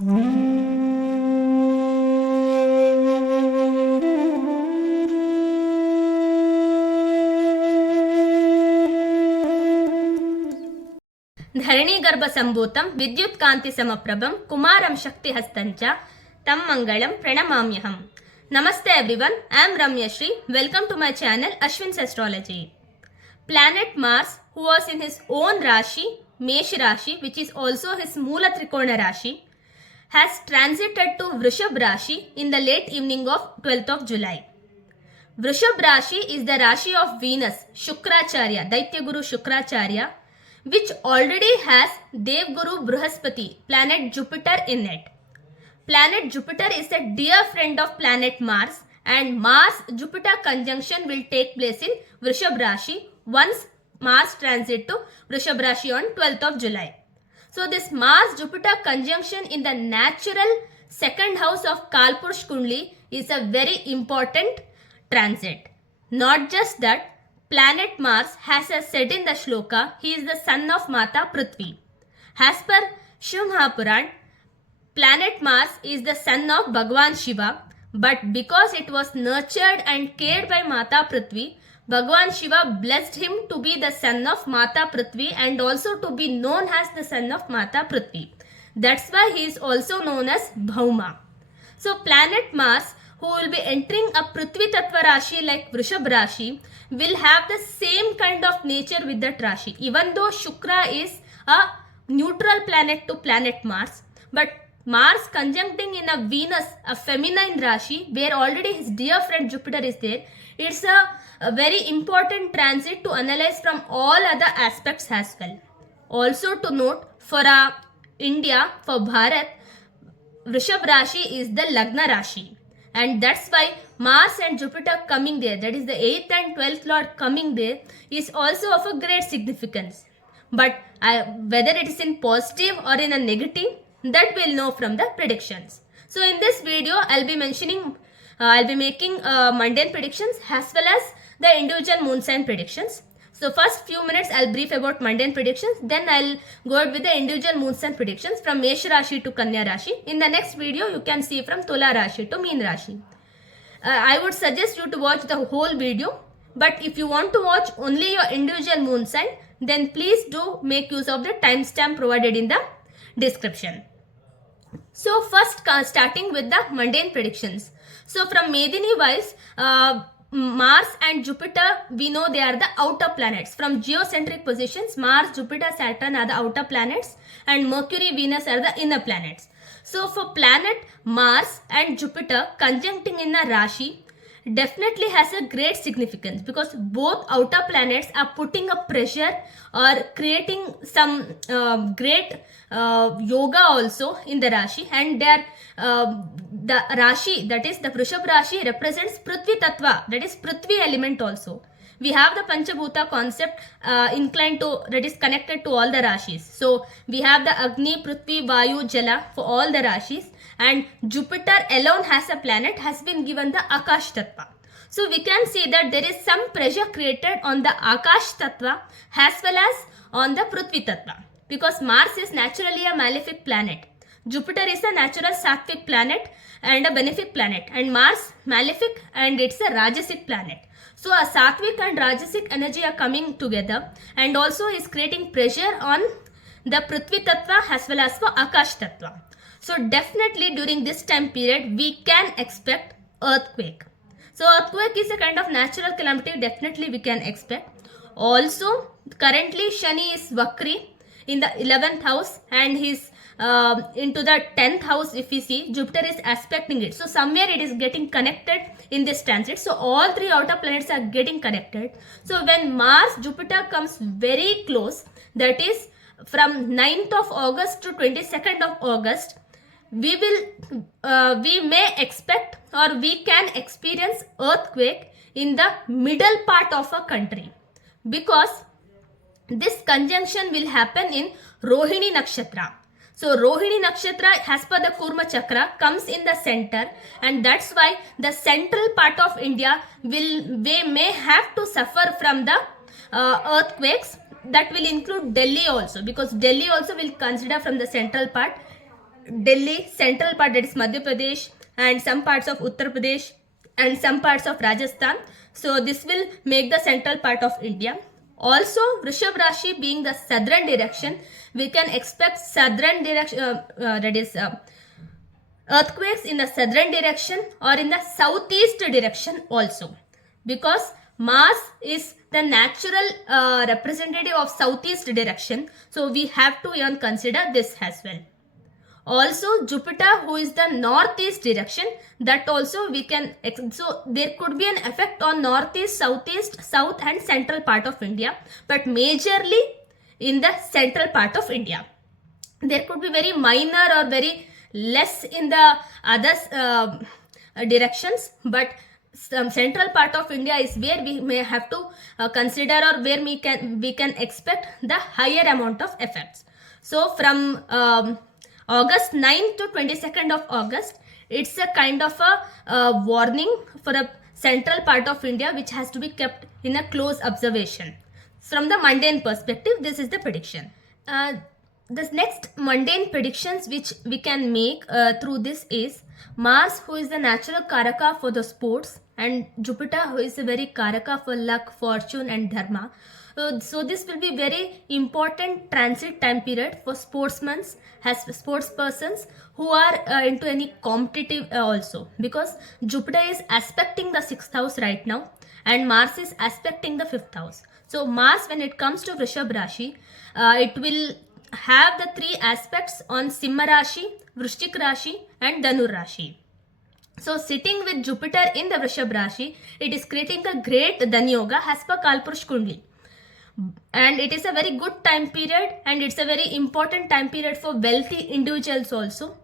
ಧರಣೀಗರ್ಭ ಸಂಭೂತಂ ವಿದ್ಯುತ್ ಕಾಂತಿ ಸಮಪ್ರಭಂ ಕುಮಾರಂ ಶಕ್ತಿಹಸ್ತಂಚ ತಂ ಮಂಗಳಂ ಪ್ರಣಮಾಮ್ಯಹಂ. Namaste everyone, I am Ramyashri. Welcome to my channel Ashwin's Astrology. Planet Mars, who was in his own Rashi, Mesh Rashi, which is also his Moola Trikona Rashi, has transited to Vrishab Rashi in the late evening of 12th of July. Vrishab Rashi is the Rashi of Venus, Shukracharya, Daitya Guru Shukracharya, which already has Dev Guru Bruhaspati, planet Jupiter in it. Planet Jupiter is a dear friend of planet Mars, and Mars-Jupiter conjunction will take place in Vrishab Rashi once Mars transit to Vrishab Rashi on 12th of July. So this Mars-Jupiter conjunction in the natural second house of Kalpursh Kundli is a very important transit. Not just that, planet Mars has a said in the shloka, he is the son of Mata Prithvi. As per Shiv Mahapuran, planet Mars is the son of Bhagwan Shiva, but because it was nurtured and cared by Mata Prithvi, Bhagwan Shiva blessed him to be the son of Mata Prithvi and also to be known as the son of Mata Prithvi. That's why he is also known as Bhauma. So planet Mars, who will be entering a Prithvi Tattva Rashi like Vrishab Rashi, will have the same kind of nature with that Rashi. Even though Shukra is a neutral planet to planet Mars, but Mars conjuncting in a Venus, a feminine Rashi, where already his dear friend Jupiter is there, it's a very important transit to analyze from all other aspects as well. Also to note, for India, for Bharat, Vrishab Rashi is the Lagna Rashi. And that's why Mars and Jupiter coming there, that is the 8th and 12th Lord coming there, is also of a great significance. But whether it is in positive or in a negative, that we'll know from the predictions. So in this video, I'll be making mundane predictions as well as the individual moon sign predictions. So first few minutes I'll brief about mundane predictions, then I'll go out with the individual moon sign predictions from Mesh Rashi to Kanya Rashi. In the next video, you can see from Tula Rashi to Meen Rashi. I would suggest you to watch the whole video, but if you want to watch only your individual moon sign, then please do make use of the timestamp provided in the description. So first starting with the mundane predictions. So from Medini wise, Mars and Jupiter, we know they are the outer planets. From geocentric positions, Mars, Jupiter, Saturn are the outer planets and Mercury, Venus are the inner planets. So for planet Mars and Jupiter conjuncting in a Rashi definitely has a great significance because both outer planets are putting a pressure or creating some great yoga also in the Rashi, and the Rashi, that is the Vrishab Rashi, represents Prithvi Tattva, that is Prithvi element also. We have the Panchabhuta concept inclined to, that is connected to all the Rashis. So we have the Agni, Prithvi, Vayu, Jala for all the Rashis, and Jupiter alone has a planet has been given the Akash Tattva. So we can see that there is some pressure created on the Akash Tattva as well as on the Prithvi Tattva, because Mars is naturally a malefic planet. Jupiter is a natural sattvic planet and a benefic planet, and Mars malefic and it's a rajasic planet. So a sattvic and rajasic energy are coming together, and also is creating pressure on the Prithvi Tattva as well as for Akash Tattva. So definitely during this time period, we can expect earthquake. So earthquake is a kind of natural calamity, definitely we can expect. Also, currently Shani is Vakri in the 11th house and he's into the 10th house. If we see, Jupiter is aspecting it. So somewhere it is getting connected in this transit. So all three outer planets are getting connected. So when Mars, Jupiter comes very close, that is from 9th of August to 22nd of August, we may expect or we can experience earthquake in the middle part of a country, because this conjunction will happen in Rohini Nakshatra. So Rohini Nakshatra, as per the Kurma Chakra, comes in the center, and that's why the central part of India may have to suffer from the earthquakes. That will include Delhi also, because Delhi also will consider from the central part. Delhi, central part, that is Madhya Pradesh, and some parts of Uttar Pradesh and some parts of Rajasthan. So this will make the central part of India. Also, Vrishabh Rashi being the southern direction, we can expect southern direction, earthquakes in the southern direction or in the southeast direction also, because Mars is the natural representative of southeast direction. So we have to even consider this as well. Also, Jupiter, who is the northeast direction, that also we can, so there could be an effect on northeast, southeast, south and central part of India, but majorly in the central part of India. There could be very minor or very less in the other directions, but some central part of India is where we may have to consider, or where we can expect the higher amount of effects. So from August 9th to 22nd of August, it's a kind of a warning for a central part of India which has to be kept in a close observation. From the mundane perspective, this is the prediction. This next mundane predictions which we can make through this is Mars, who is the natural karaka for the sports, and Jupiter, who is a very karaka for luck, fortune and dharma. So this will be very important transit time period for sportsmen, as sports persons who are into any competitive also, because Jupiter is aspecting the 6th house right now and Mars is aspecting the 5th house. So Mars, when it comes to Vrishabh Rashi, it will have the 3 aspects on Simha Rashi, Vrishchik Rashi and Dhanu Rashi. So sitting with Jupiter in the Vrishabh Rashi, it is creating a great Dhan Yoga as per Kalpurush Kundli. And it is a very good time period, and it's a very important time period for wealthy individuals also,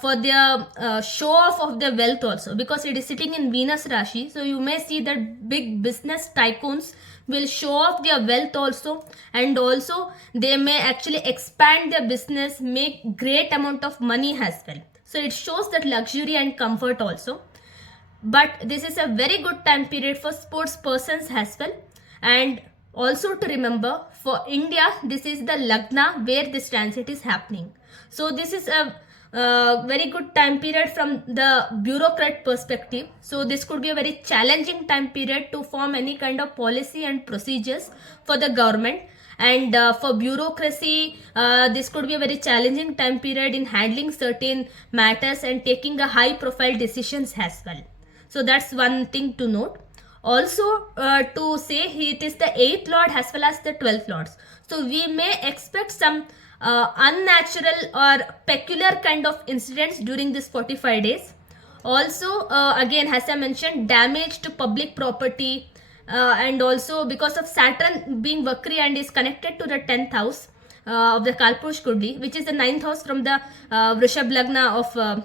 for their show off of their wealth also, because it is sitting in Venus Rashi. So you may see that big business tycoons will show off their wealth also, and also they may actually expand their business, make great amount of money as well. So it shows that luxury and comfort also. But this is a very good time period for sports persons as well. And also to remember, for India, this is the Lagna where this transit is happening. So this is a very good time period from the bureaucrat perspective. So this could be a very challenging time period to form any kind of policy and procedures for the government. And for bureaucracy, this could be a very challenging time period in handling certain matters and taking a high profile decisions as well. So that's one thing to note. Also to say, it is the 8th lord as well as the 12th lords. So we may expect some unnatural or peculiar kind of incidents during this 45 days. Also again, as I mentioned, damage to public property, and also because of Saturn being Vakri and is connected to the 10th house of the Kalpurush Kundli, which is the 9th house from the Vrishabh Lagna of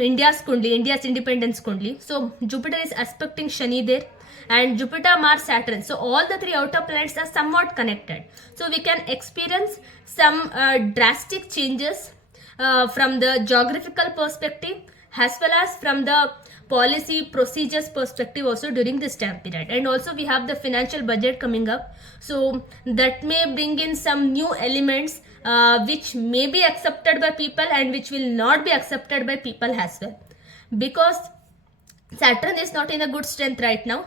India's Kundli, India's independence Kundli. So Jupiter is aspecting Shani there, and Jupiter, Mars, Saturn. So all the 3 outer planets are somewhat connected. So we can experience some drastic changes from the geographical perspective as well as from the policy procedures perspective also during this time period. And also we have the financial budget coming up. So that may bring in some new elements which may be accepted by people and which will not be accepted by people as well. Because Saturn is not in a good strength right now.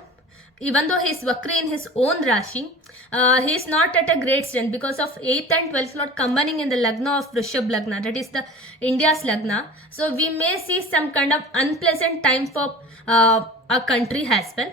Even though he is Vakri in his own Rashi, he is not at a great strength because of 8th and 12th lord combining in the Lagna of Vrishabh Lagna, that is the India's Lagna. So we may see some kind of unpleasant time for our country as well.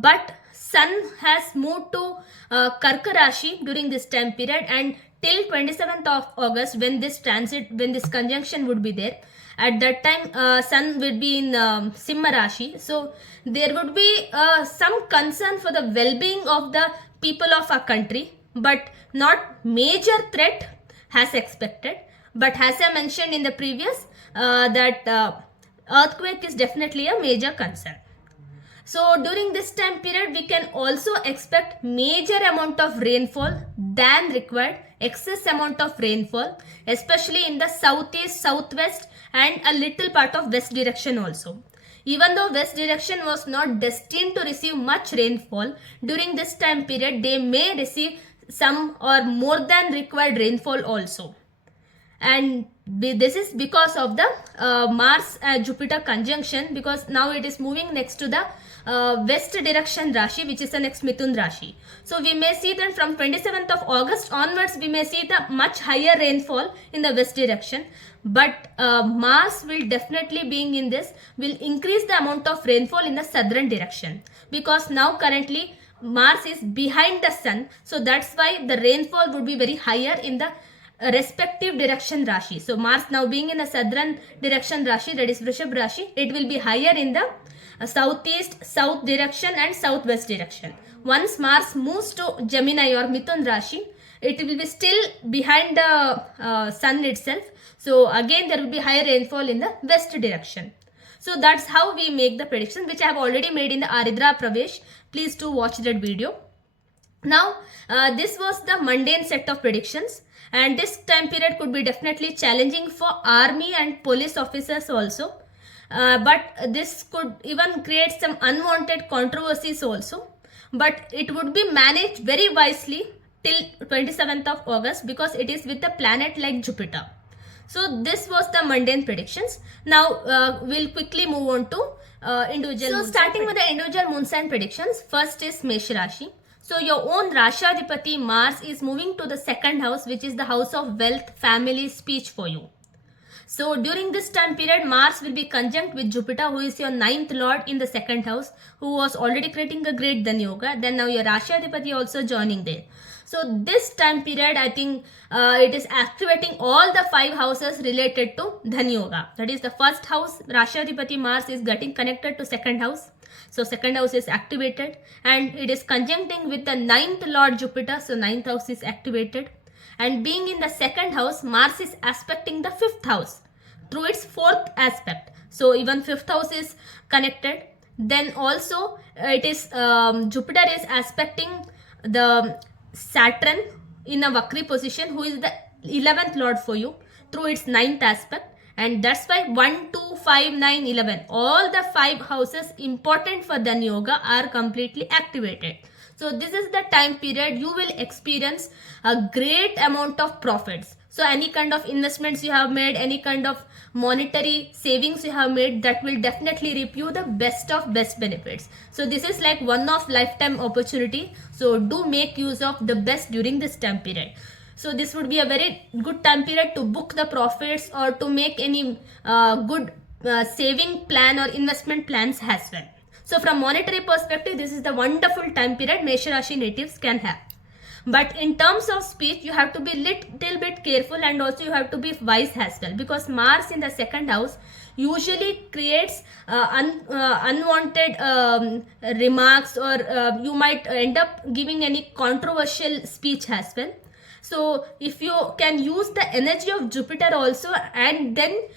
But Sun has moved to Karka Rashi during this time period, and till 27th of August when this transit, when this conjunction would be there, at that time Sun will be in Simha Rashi. So there would be some concern for the well-being of the people of our country, but not major threat as expected. But as I mentioned in the previous, that earthquake is definitely a major concern. So during this time period, we can also expect major amount of rainfall than required, excess amount of rainfall, especially in the southeast, southwest and a little part of west direction also. Even though west direction was not destined to receive much rainfall, during this time period, they may receive some or more than required rainfall also. And this is because of the Mars Jupiter conjunction, because now it is moving next to the west direction Rashi, which is the next Mithun Rashi. So we may see that from 27th of August onwards, we may see the much higher rainfall in the west direction. But Mars will definitely, being in this, will increase the amount of rainfall in the southern direction, because now currently Mars is behind the sun. So that's why the rainfall would be very higher in the respective direction Rashi. So Mars now being in the southern direction Rashi, that is Vrishab Rashi, it will be higher in the southeast, south direction and southwest direction. Once Mars moves to Gemini or Mithun Rashi, it will be still behind the sun itself. So again there will be higher rainfall in the west direction. So that's how we make the prediction, which I have already made in the Aridra Pravesh. Please do watch that video. Now this was the mundane set of predictions, and this time period could be definitely challenging for army and police officers also. But this could even create some unwanted controversies also. But it would be managed very wisely till 27th of August, because it is with a planet like Jupiter. So this was the mundane predictions. Now we'll quickly move on to individual. So starting with the individual moon sign predictions, first is Mesh Rashi. So your own Rashadipati Mars is moving to the second house, which is the house of wealth, family, speech for you. So during this time period, Mars will be conjunct with Jupiter, who is your ninth lord in the second house, who was already creating a great Dhan Yoga. Then now your Rashadipati also joining there. So this time period, I think it is activating all the 5 houses related to Dhan Yoga. That is the first house, Rashadipati Mars is getting connected to second house. So second house is activated, and it is conjuncting with the ninth lord Jupiter. So ninth house is activated, and being in the second house, Mars is aspecting the fifth house through its fourth aspect. So even fifth house is connected. Then also it is Jupiter is aspecting the Saturn in a Vakri position, who is the 11th lord for you, through its ninth aspect. And that's why 1, 2, 5, 9, 11, all the 5 houses important for Dhan Yoga are completely activated. So this is the time period you will experience a great amount of profits. So any kind of investments you have made, any kind of monetary savings you have made, that will definitely reap you the best of best benefits. So this is like one of lifetime opportunity. So do make use of the best during this time period. So this would be a very good time period to book the profits or to make any good saving plan or investment plans as well. So from monetary perspective, this is the wonderful time period Mesha Rashi natives can have. But in terms of speech, you have to be little bit careful, and also you have to be wise as well, because Mars in the second house usually creates unwanted remarks, or you might end up giving any controversial speech as well. So if you can use the energy of Jupiter also and then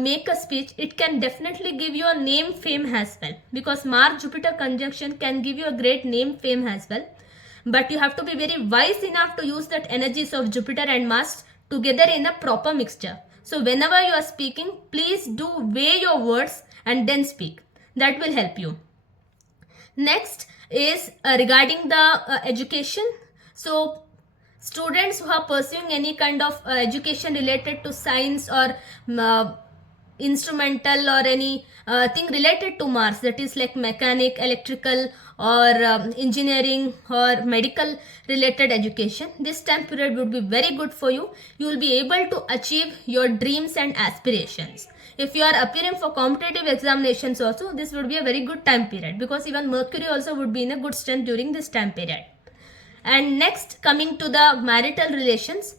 make a speech, it can definitely give you a name, fame as well, because Mars Jupiter conjunction can give you a great name, fame as well. But you have to be very wise enough to use that energies of Jupiter and Mars together in a proper mixture. So whenever you are speaking, please do weigh your words and then speak. That will help you. Next is regarding the education. So students who are pursuing any kind of education related to science or instrumental or any thing related to Mars, that is like mechanic, electrical or engineering or medical related education, this time period would be very good for you. You will be able to achieve your dreams and aspirations. If you are appearing for competitive examinations also, this would be a very good time period, because even Mercury also would be in a good strength during this time period. And next, coming to the marital relations,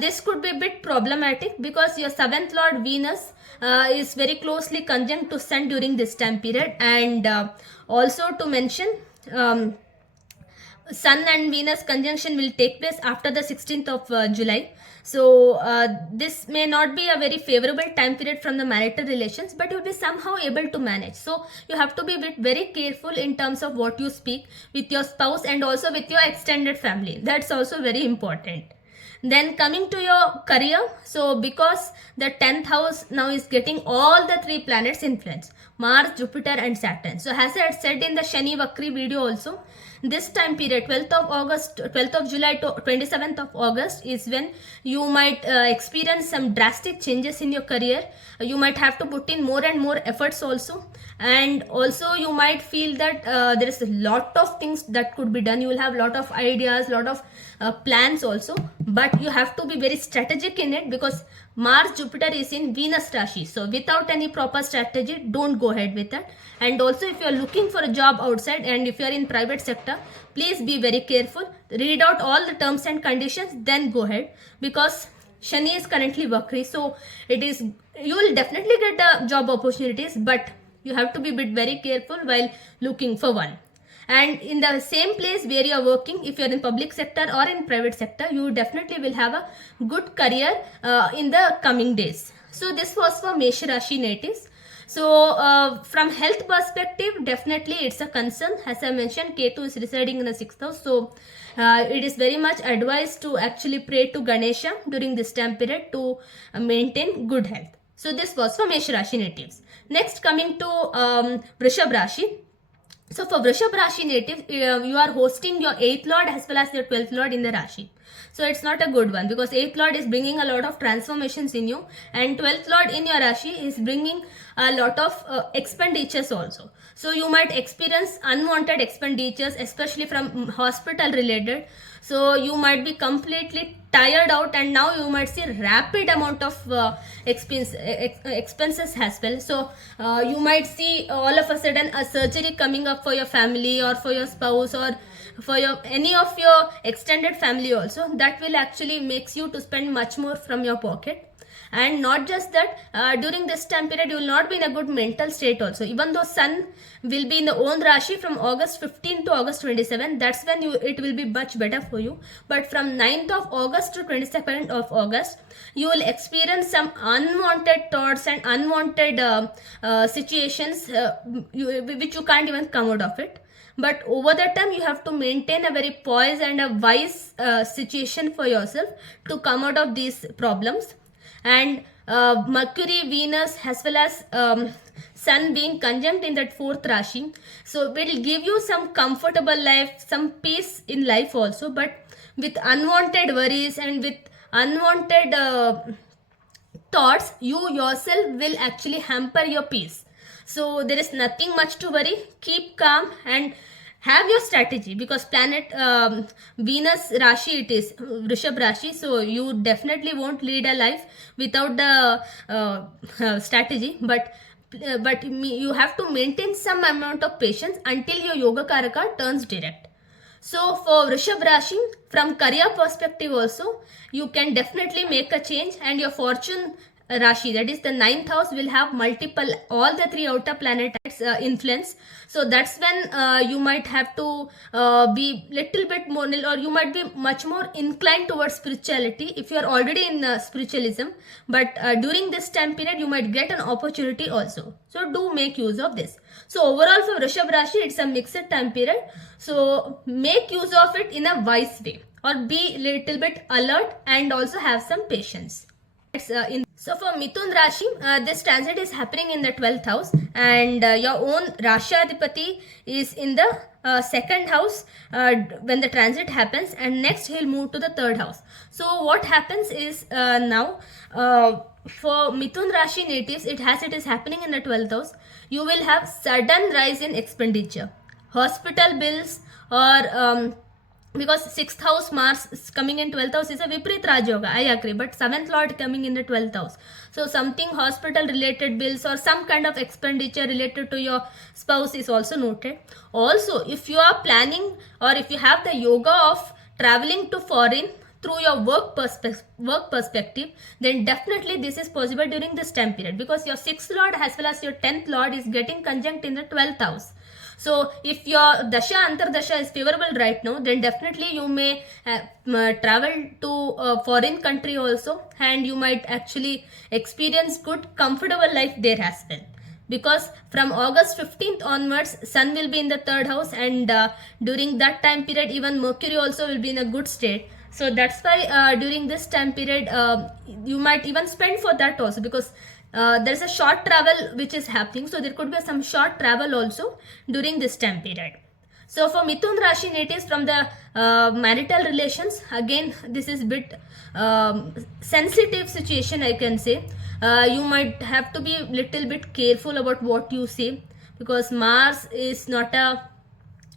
this could be a bit problematic, because your 7th lord Venus is very closely conjunct to Sun during this time period. And also to mention, Sun and Venus conjunction will take place after the 16th of July. So this may not be a very favorable time period from the marital relations, but you will be somehow able to manage. So you have to be very careful in terms of what you speak with your spouse and also with your extended family. That's also very important. Then coming to your career, so because the 10th house now is getting all the 3 planets influence. Mars, Jupiter and Saturn. So as I had said in the Shani Vakri video also, this time period 12th of July to 27th of August is when you might experience some drastic changes in your career. You might have to put in more and more efforts also, and also you might feel that there is a lot of things that could be done. You will have a lot of ideas, lot of plans also, but you have to be very strategic in it, because Mars Jupiter is in Venus Rashi. So without any proper strategy, don't go ahead with that. And also, if you are looking for a job outside and if you are in private sector, please be very careful. Read out all the terms and conditions, then go ahead, because Shani is currently Vakri. So you will definitely get job opportunities, but you have to be a bit very careful while looking for one. And in the same place where you are working, if you are in public sector or in private sector, you definitely will have a good career in the coming days. So this was for Mesha Rashi natives. So from health perspective, definitely it's a concern. As I mentioned, Ketu is residing in the 6th house. So it is very much advised to actually pray to Ganesha during this time period to maintain good health. So this was for Mesha Rashi natives. Next, coming to Vrishab Rashi. So for Vrishab Rashi natives, you are hosting your 8th lord as well as your 12th lord in the Rashi. So it's not a good one, because 8th lord is bringing a lot of transformations in you, and 12th lord in your Rashi is bringing a lot of expenditures also. So you might experience unwanted expenditures, especially from hospital related. So you might be completely tired out, and now you might see rapid amount of expenses as well. So you might see all of a sudden a surgery coming up for your family or for your spouse or for any of your extended family also. That will actually makes you to spend much more from your pocket. And not just that, during this time period you will not be in a good mental state also. Even though Sun will be in the own Rashi from August 15 to August 27, that's when it will be much better for you. But from 9th of August to 22nd of August, you will experience some unwanted thoughts and unwanted situations which you can't even come out of it. But over the time, you have to maintain a very poised and a wise situation for yourself to come out of these problems. And Mercury, Venus as well as Sun being conjunct in that 4th Rashi, so it will give you some comfortable life, some peace in life also, but with unwanted worries and with unwanted thoughts, you yourself will actually hamper your peace. So there is nothing much to worry. Keep calm and have your strategy, because planet Venus Rashi, it is Vrishab Rashi, so you definitely won't lead a life without the strategy, but you have to maintain some amount of patience until your Yoga Karaka turns direct. So for Vrishab Rashi, from career perspective also, you can definitely make a change, and your fortune Rashi, that is the 9th house, will have multiple, all the 3 outer planets influence. So that's when you might have to be little bit more, or you might be much more inclined towards spirituality if you are already in spiritualism. But during this time period, you might get an opportunity also. So do make use of this. So overall for Vrishab Rashi, it's a mixed time period. So make use of it in a wise way, or be little bit alert and also have some patience. So for Mithun Rashi, this transit is happening in the 12th house, and your own Rashadipati is in the 2nd house when the transit happens, and next he'll move to the 3rd house. So what happens is now for Mithun Rashi natives, it is happening in the 12th house. You will have sudden rise in expenditure, hospital bills, or because 6th house Mars is coming in 12th house is a Viprit Raj Yoga, I agree, but 7th lord coming in the 12th house. So something hospital related bills or some kind of expenditure related to your spouse is also noted. Also, if you are planning or if you have the yoga of traveling to foreign through your work perspective, then definitely this is possible during this time period, because your 6th lord as well as your 10th lord is getting conjunct in the 12th house. So if your Dasha Antardasha is favorable right now, then definitely you may travel to a foreign country also, and you might actually experience good comfortable life there as well. Because from August 15th onwards, Sun will be in the 3rd house, and during that time period even Mercury also will be in a good state. So that's why during this time period you might even spend for that also, because there's a short travel which is happening, so there could be some short travel also during this time period. So for Mithun Rashi natives from the marital relations, again this is bit sensitive situation, I can say. You might have to be little bit careful about what you say, because Mars is not a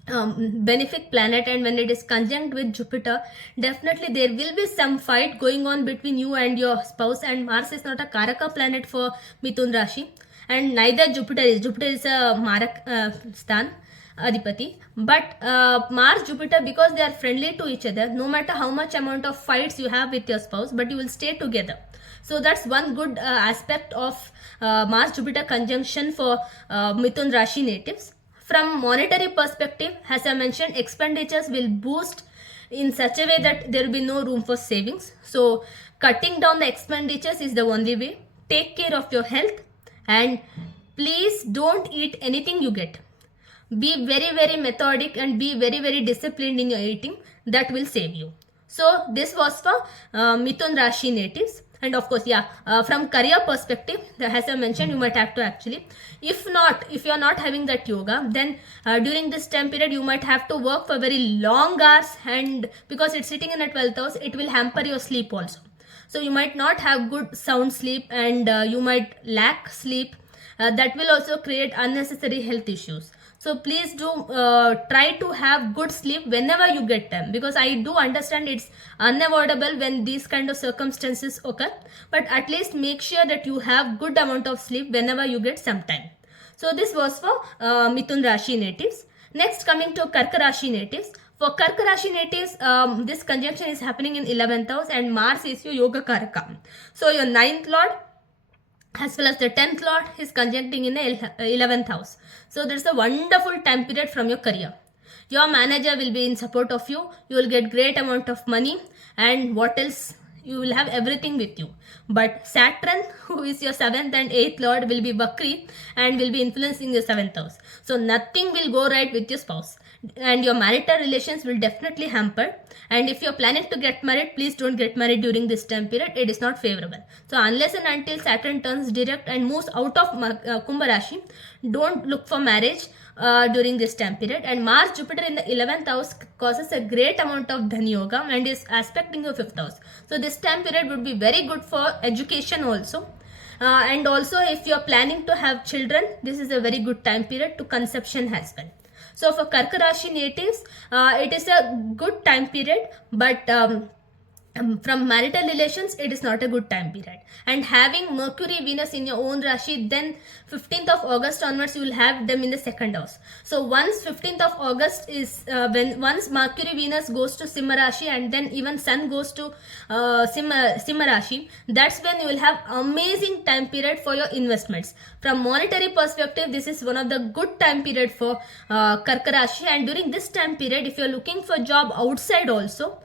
benefic planet, and when it is conjunct with Jupiter, definitely there will be some fight going on between you and your spouse. And Mars is not a Karaka planet for Mithun Rashi, and neither Jupiter is. Jupiter is a Marak Stan Adipati, but Mars Jupiter, because they are friendly to each other, no matter how much amount of fights you have with your spouse, but you will stay together. So that's one good aspect of Mars Jupiter conjunction for Mithun Rashi natives. From monetary perspective, as I mentioned, expenditures will boost in such a way that there will be no room for savings. So cutting down the expenditures is the only way. Take care of your health, and please don't eat anything you get. Be very, very methodic and be very, very disciplined in your eating. That will save you. So this was for Mithun Rashi natives. And of course, from career perspective, as I mentioned, you might have to actually, if you are not having that yoga, then during this time period, you might have to work for very long hours, and because it's sitting in a 12th house, it will hamper your sleep also. So you might not have good sound sleep, and you might lack sleep. That will also create unnecessary health issues. So please do try to have good sleep whenever you get time, because I do understand it's unavoidable when these kind of circumstances occur, but at least make sure that you have good amount of sleep whenever you get some time. So this was for Mithun Rashi natives. Next, coming to Karka Rashi natives. For Karka Rashi natives, this conjunction is happening in 11th house, and Mars is your Yoga Karaka. So your 9th lord as well as the 10th lord is conjuncting in the 11th house. So there's a wonderful time period from your career. Your manager will be in support of you. You will get great amount of money, and what else? You will have everything with you. But Saturn, who is your 7th and 8th lord, will be Vakri and will be influencing the 7th house. So nothing will go right with your spouse, and your marital relations will definitely hamper. And if you're planning to get married, please don't get married during this time period. It is not favorable. So unless and until Saturn turns direct and moves out of Kumbha Rashi, don't look for marriage during this time period. And Mars Jupiter in the 11th house causes a great amount of Dhan Yoga and is aspecting your 5th house. So this time period would be very good for education also. And also if you are planning to have children, this is a very good time period to conception as well. So for Karka Rashi natives, it is a good time period, but from marital relations, it is not a good time period. And having Mercury, Venus in your own Rashi, then 15th of August onwards, you will have them in the 2nd house. So once 15th of August is once Mercury, Venus goes to Simha Rashi, and then even Sun goes to Simha Rashi, that's when you will have amazing time period for your investments. From monetary perspective, this is one of the good time period for Karka Rashi. And during this time period, if you are looking for job outside also,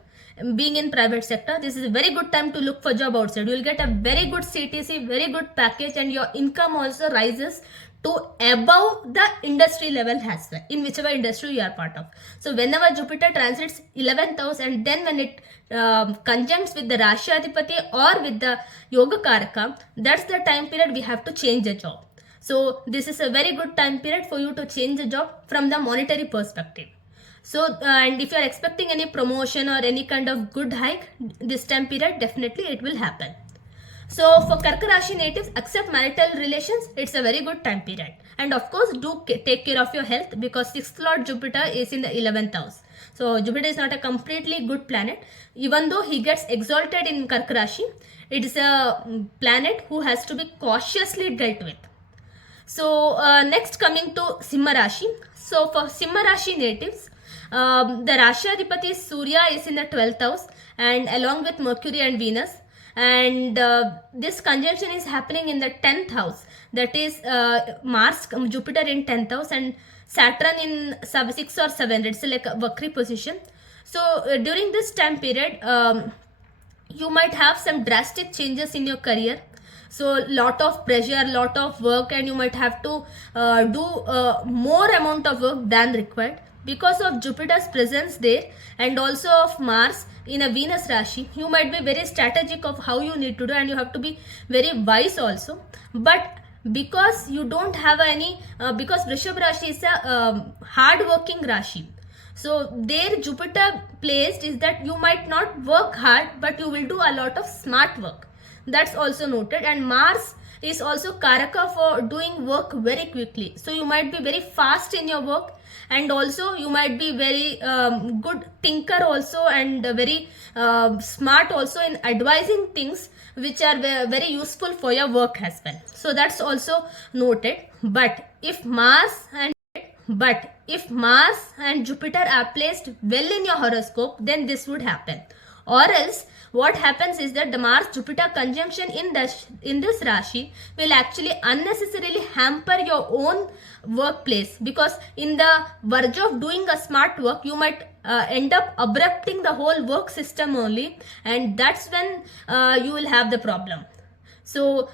being in private sector, this is a very good time to look for job outside. You will get a very good CTC, very good package, and your income also rises to above the industry level as well, in whichever industry you are part of. So whenever Jupiter transits 11th house, and then when it conjuncts with the Rashi Adhipati or with the Yoga Karaka, that's the time period we have to change the job. So this is a very good time period for you to change the job from the monetary perspective. So and if you are expecting any promotion or any kind of good hike this time period, definitely it will happen. So for Karka Rashi natives, except marital relations, it's a very good time period. And of course, do take care of your health, because 6th lord Jupiter is in the 11th house. So Jupiter is not a completely good planet. Even though he gets exalted in Karka Rashi, it is a planet who has to be cautiously dealt with. So next, coming to Simha Rashi. So for Simha Rashi natives, the Rashi Adhipati Surya is in the 12th house, and along with Mercury and Venus, and this conjunction is happening in the 10th house, that is Mars Jupiter in 10th house and Saturn in 6 or 7. It's like a Vakri position. So during this time period, you might have some drastic changes in your career. So lot of pressure, lot of work, and you might have to do more amount of work than required. because of Jupiter's presence there and also of Mars in a Venus Rashi, you might be very strategic of how you need to do, and you have to be very wise also. But because you don't have any, because Vrishab Rashi is a hard working Rashi. So there Jupiter placed is that you might not work hard, but you will do a lot of smart work. That's also noted. And Mars is also Karaka for doing work very quickly. So you might be very fast in your work, and also you might be very good thinker also, and very smart also in advising things which are very useful for your work as well. So that's also noted. But if Mars and Jupiter are placed well in your horoscope, then this would happen. Or else what happens is that the Mars Jupiter conjunction in this Rashi will actually unnecessarily hamper your own workplace, because in the verge of doing a smart work you might end up abrupting the whole work system only, and that's when you will have the problem. So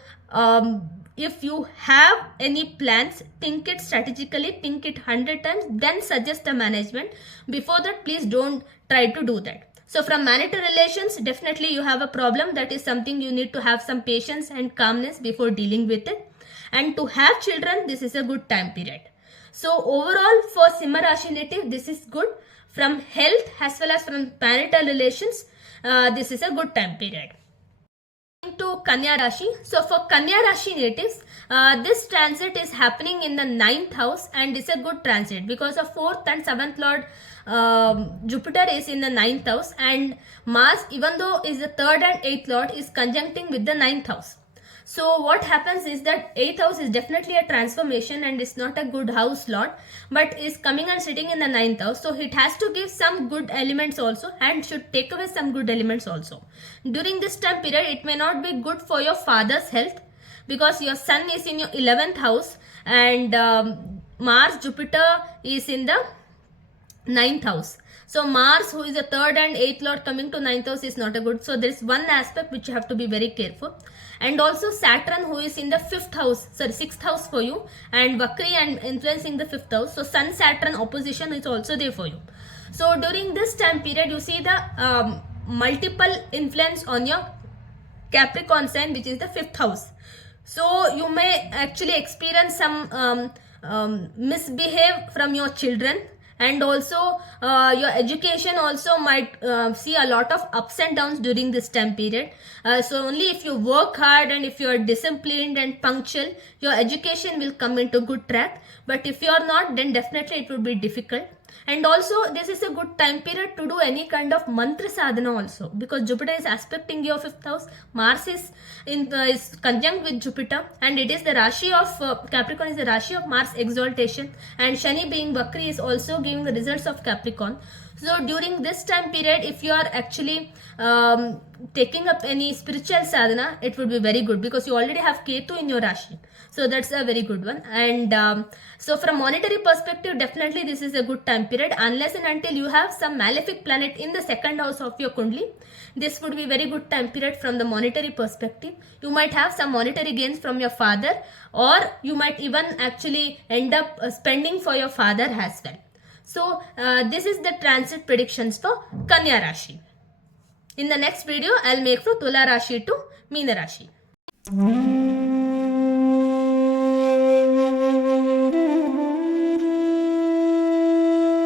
if you have any plans, think it strategically, think it 100 times, then suggest a management. Before that, please don't try to do that. So from marital relations, definitely you have a problem. That is something you need to have some patience and calmness before dealing with it. And to have children, this is a good time period. So overall for Simha Rashi native, this is good. From health as well as from marital relations, this is a good time period. To Kanya Rashi. So for Kanya Rashi natives, this transit is happening in the 9th house, and it's a good transit because of 4th and 7th Lord Jupiter is in the 9th house, and Mars, even though is the 3rd and 8th Lord, is conjuncting with the 9th house. So what happens is that 8th house is definitely a transformation and it's not a good house lord, but is coming and sitting in the 9th house. So it has to give some good elements also and should take away some good elements also. During this time period, it may not be good for your father's health because your sun is in your 11th house, and Mars Jupiter is in the 9th house. So Mars, who is the 3rd and 8th lord, coming to 9th house is not a good. So there is one aspect which you have to be very careful. And also Saturn, who is in the 6th house for you, and Vakri and influencing the 5th house. So Sun Saturn opposition is also there for you. So during this time period, you see the multiple influence on your Capricorn sign, which is the 5th house. So you may actually experience some misbehave from your children, and also your education also might see a lot of ups and downs during this time period. So only if you work hard and if you are disciplined and punctual, your education will come into good track. But if you are not, then definitely it will be difficult. And also this is a good time period to do any kind of mantra sadhana also, because Jupiter is aspecting your 5th house, Mars is is conjunct with Jupiter, and it is the Rashi of Capricorn is the Rashi of Mars exaltation, and Shani being Vakri is also giving the results of Capricorn. So during this time period, if you are actually taking up any spiritual sadhana, it would be very good because you already have Ketu in your Rashi. So that's a very good one. And so from monetary perspective, definitely this is a good time period, unless and until you have some malefic planet in the 2nd house of your Kundli. This would be very good time period from the monetary perspective. You might have some monetary gains from your father, or you might even actually end up spending for your father as well. So this is the transit predictions for Kanya Rashi. In the next video, I'll make for Tula Rashi to Meena Rashi.